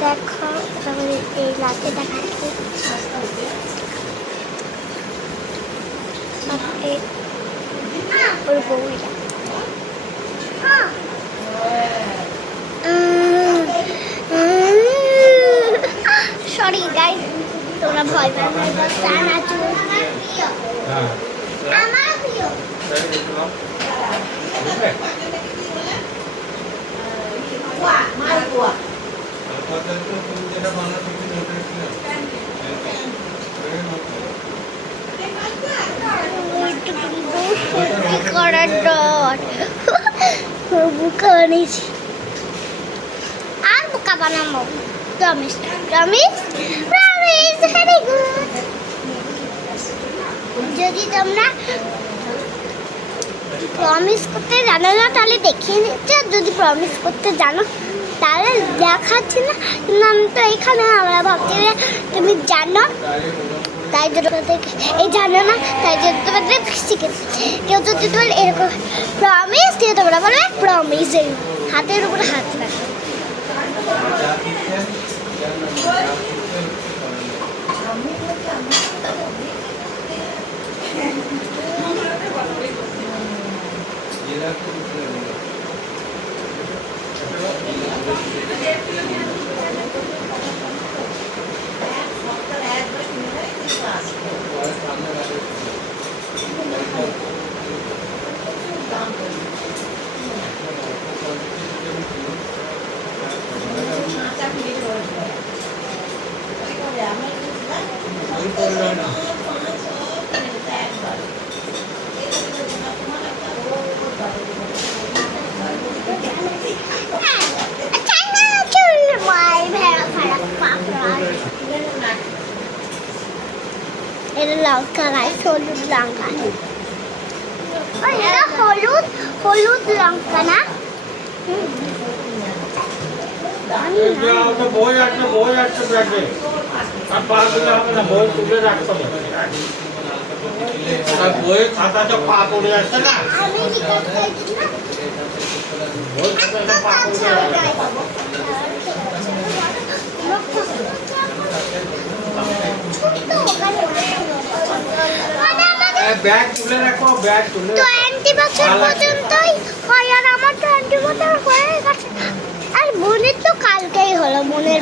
দেখো এই লাতে দেখাচ্ছি ওর বউটা সরি গাইস তোমরা ভয় পাবে না আমার প্রিয় করার ডট বুকা বানিয়েছি আর বুকা বানাবো promise promise promise very good যদি তোমরা প্রমিস করতে জানো না তাহলে দেখিয়ে নিচ্ছি আর যদি প্রমিস করতে জানো তাহলে দেখাচ্ছি না কিন্তু আমি তো এখানে আমরা ভাবছি যে তুমি জানো তাই জন্য এই জানো না তাই জন্য তোমাদের শিখে কেউ যদি বলে এরকম প্রমিস দিয়ে তোমরা বলবে প্রমিস হাতের উপরে হাত রাখো এটা লঙ্কা গাছ হলুদ লঙ্কা এটা হলুদ হলুদ লঙ্কা না বই আছে ব্যাগে আর পাগুলো হবে না বই তুলে রাখতে হবে আর বই খাতাটা পা পড়ে যাচ্ছে না আমি কি করতে বই খাতাটা পা পড়ে যাচ্ছে ব্যাগ তুলে রাখো ব্যাগ তুলে 20 বছর পর্যন্তই হয় আর আমার 20 বছর হয়ে গেছে আর বোনের তো কালকেই হলো বোনের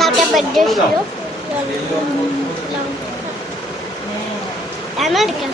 কালকে বার্থডে ছিল আমেরিকা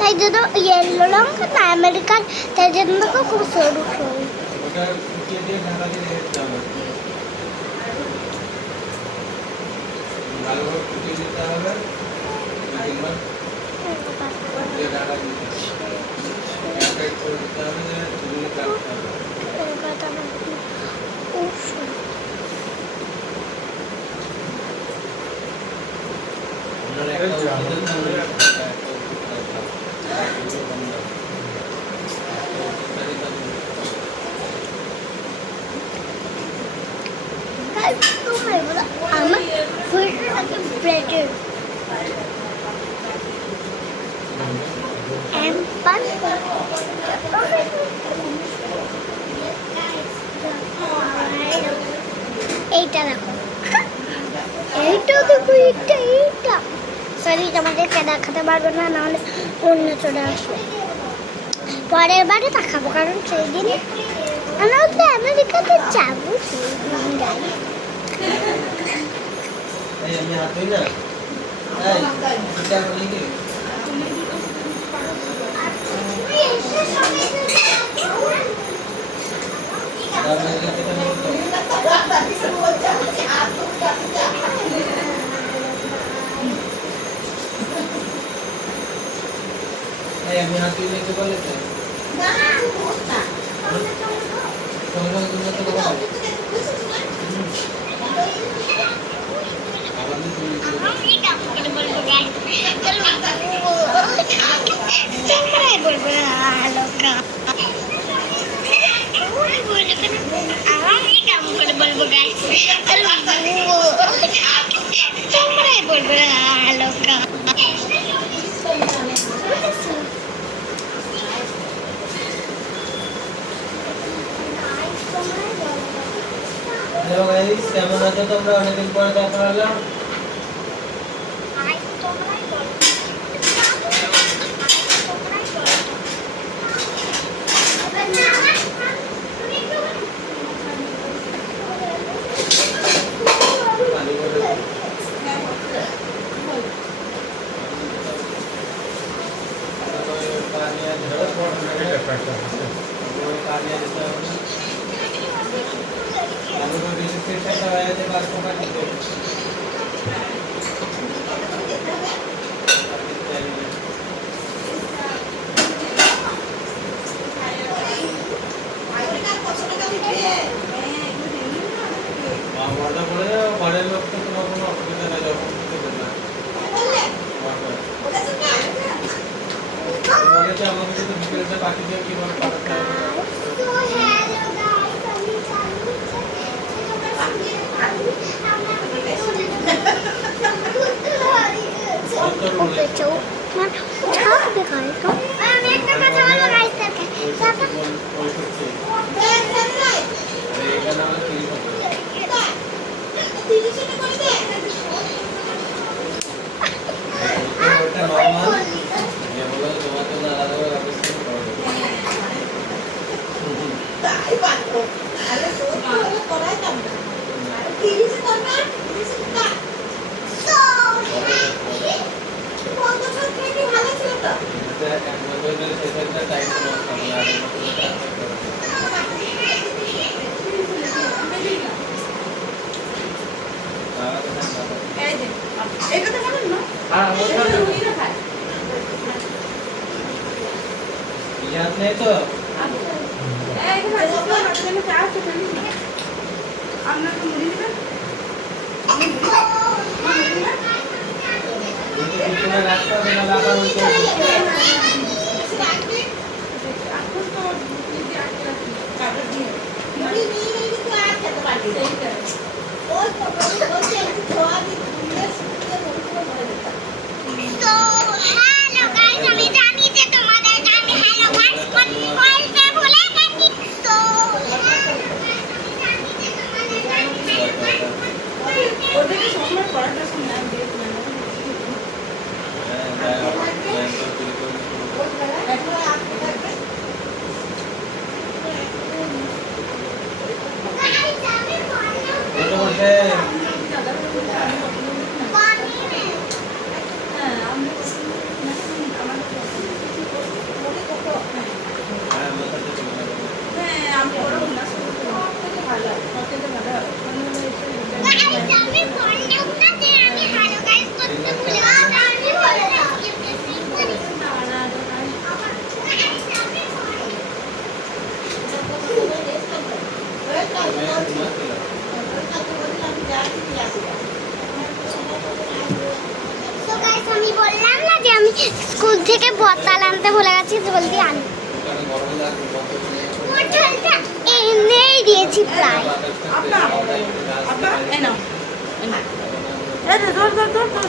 তাই জন্য ইয়েলো লঙ্কা না আমেরিকান তাই জন্য খুব সরু সরু আমার ব্রেডের এইটা দেখো এইটা দেখো এইটা সরি তোমাদেরকে দেখাতে পারবো না নাহলে অন্য চলে আসবে পরের বারে দেখাবো কারণ সেই দিনে আমরা তো আমেরিকাতে যাবো সেই দিন যাই আমি হাত দিয়ে নিতে বলেছে না না তোমরা তো বলো হ্যালো গাইস, কেমন আছো তোমরা? অনেকদিন পরে দেখা হলো। আই তোমরাই বলো। তোমরাই বলো। পানি করে पानी आ ज़्यादा बहुत लगे इफेक्ट है पानी आ जाता है पानी को बिस्किट से दबाया थे बात को पानी दे वाटर बोले बड़े लोग तो तुम्हारा कोनो असुविधा नहीं जब बोले कि हम लोग तो बिस्किट से बाकी जो की बात करते हैं So hello guys, আমি জানি ওকে চো না ছাড় দেখাই তো আমি একটা কথা বলবো গাইস তাকে তারপর याद नहीं तो रास्ता में लगा So hello guys, আমি জানি যে তোমাদের আমি hello guys বলতে ভুলে গেছি। So hello guys, আমি জানি যে তোমাদের ওদেরকে সময় পড়াটা শুনে আমি দিয়ে So guys, আমি বললাম না যে আমি স্কুল থেকে বোতল আনতে ভুলে গেছি, জলদি আনি। বোতলটা এনেই দিয়েছি প্রায়। আপা আপা এই নাও এই ধর ধর ধর ধর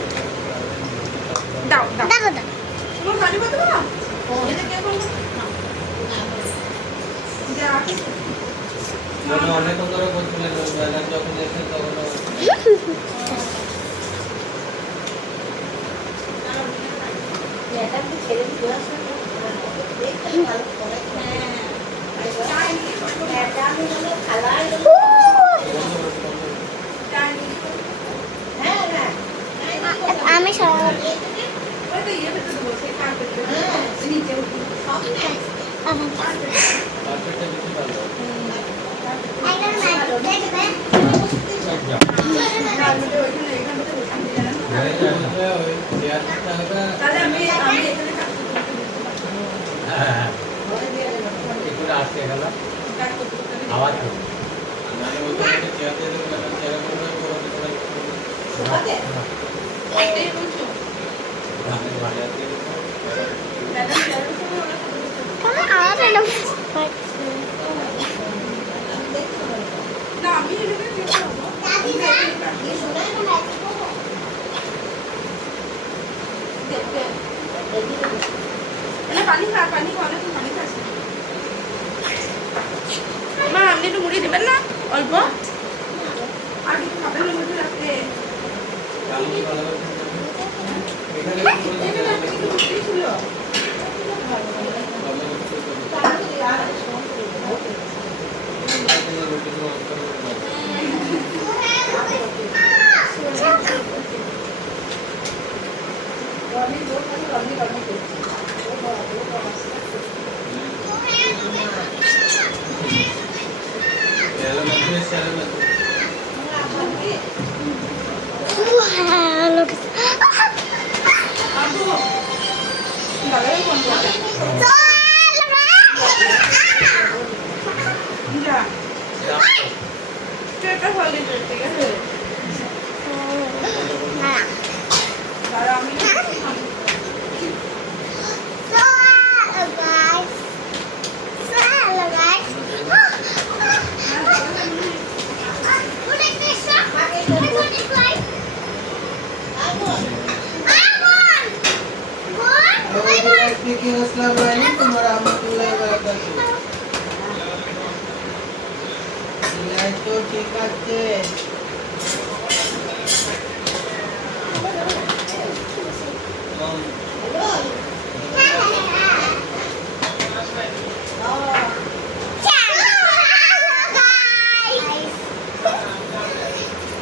দাও দাও দেখো দাও তোমার পানি কত না এটা কে বলবো যা অনেক ধরে বলছিলেন যখন দেখছেন তখন আমি সব ওই তো ইয়ে ভেতরে বসে কার্পেট নিচে উঠি কার্পেটটা বেশি ভালো তাহলে আমি এখানে একটু আসতে গেল কাট করতে করতে আওয়াজ মানে ওইখানে চেয়ার দিয়ে দেবেন চেয়ার করে এটাই বলছো আমি ভালো আছি ম্যাডাম স্যারের সঙ্গে ওরা আর এলাম না আমি এখানে দেখতে পাবো না পানি খা পানি খাওয়া পানি খাচ্ছি মা আপনি একটু মুড়ি দেবেন না অল্প আর কিছু খাবে না মধ্যে রাখতে কালকে ভালো করে এখানে একটু রুটি ছিল দাদাই ফোন করবে যা এটা হলে ঠিক আছে দাদা আমি ঠিক আছে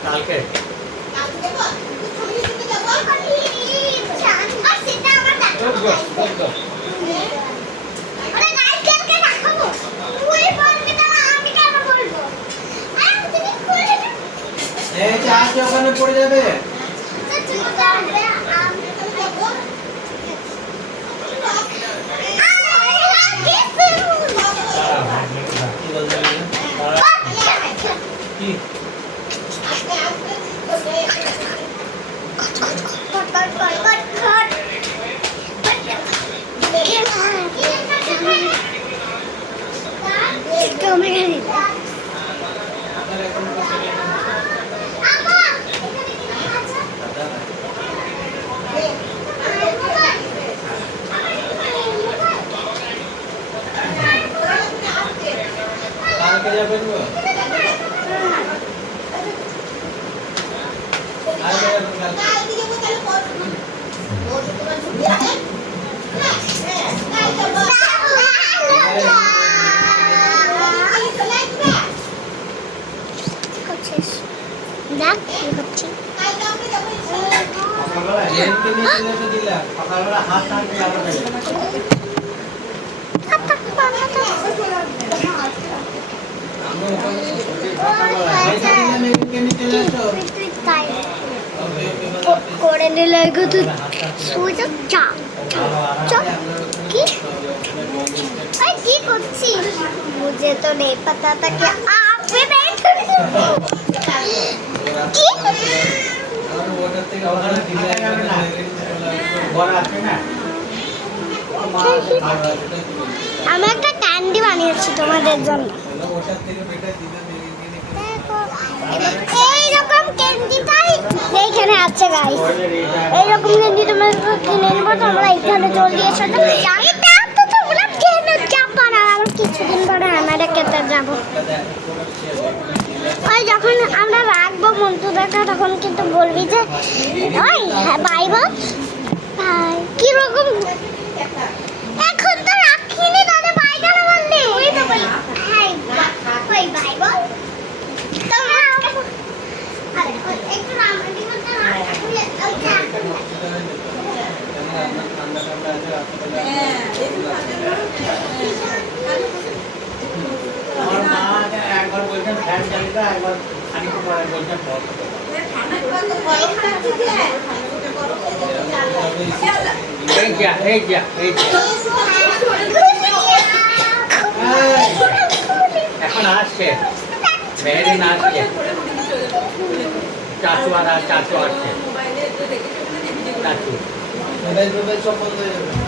কালকে এই চার্জ ওখানে পড়ে যাবে কি কালকে যাবেন গো আরে কালকে দেখ কি হচ্ছে সকালবেলা জেনকে নিয়ে চলে এসে দিলাম সকালবেলা হাত টানতে যাবো আমি ওখানে পয়সা দিলাম এখানকে নিয়ে চলে এসো তাই ওকে ওকে বলো করে নিলে এগো তুই সুযোগ চা কি এই কি করছিস मुझे तो नहीं पता था कि आप भी नहीं কি আমার ওটার থেকে ওখানে দিলে বড় আছে না আমি একটা ক্যান্ডি বানিয়েছি তোমাদের জন্য ওটার থেকে বেটা দিলাম এইরকম ক্যান্ডিটাই এইখানে আছে গাইস এইরকম ক্যান্ডি তোমরা কিনে নেবো তোমরা এখানে চলে এসো তো এটা তো তোমরা কেন চাপা না আমরা কিছুদিন পরে আমেরিকাতে যাবো ওই যখন আমরা রাখবো মন্টু দেখা তখন কিন্তু বলবি যে ওই বাই বল ভাই কিরকম এখন তো রাখিনি দাদা বাই কেন বললি ওই তো বলি হ্যাঁ ওই বাই বল তোমরা আরে একটু রামাটি বলতে না ওই ঠান্ডা ঠান্ডা আমার মা একবার বলছেন ফ্যান চালিয়ে দাও একবার খানিক পরে বলছেন বন্ধ করো এই যা এখন আসছে মেহেদিন আসছে চাচু আসছে চাচু মোবাইল টোবাইল সব বন্ধ হয়ে যাবে